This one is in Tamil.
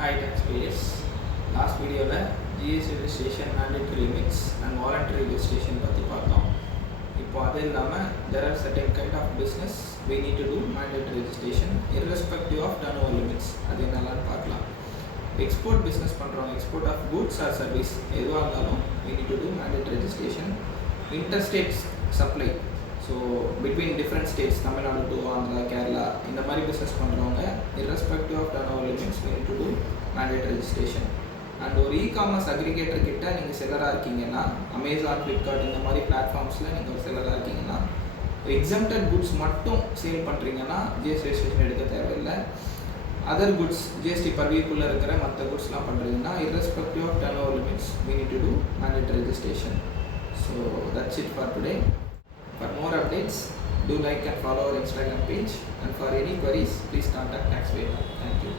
Hi taxpayers. Last video GST registration mandatory limits and voluntary registration பற்றி பார்த்தோம். இப்போ அது இல்லாமல் there are certain kind of business we need to do mandatory registration irrespective of turnover limits. அது என்னெல்லாம் பார்க்கலாம். எக்ஸ்போர்ட் பிஸ்னஸ் பண்ணுறோம், export of goods or service எதுவாக இருந்தாலும் we need to do mandatory registration. Interstate supply, so between different states, Tamil Nadu to Andhra, Kerala, இந்த மாதிரி பிஸ்னஸ் பண்ணுறவங்க irrespective of turnover limits we need to do mandatory registration. And ஒரு இ-காமர்ஸ் அக்ரிகேட்டர் கிட்ட நீங்கள் செல்லராக இருக்கீங்கன்னா, அமேசான், ஃப்ளிப்கார்ட் இந்த மாதிரி பிளாட்ஃபார்ம்ஸில் நீங்கள் ஒரு செல்லராக இருக்கீங்கன்னா, எக்ஸம்டட் குட்ஸ் மட்டும் சேல் பண்ணுறீங்கன்னா ஜிஎஸ்டி ரெஜிஸ்ட்ரேஷன் எடுக்க தேவையில்லை. அதர் குட்ஸ் ஜிஎஸ்டி பர்விக்குள்ளே இருக்கிற மற்ற குட்ஸ்லாம் பண்ணுறீங்கன்னா irrespective of turnover limits we need to do mandatory registration. So that's it for today. For more updates, do like and follow our Instagram page, and for any queries, please contact TaxWave. Thank you.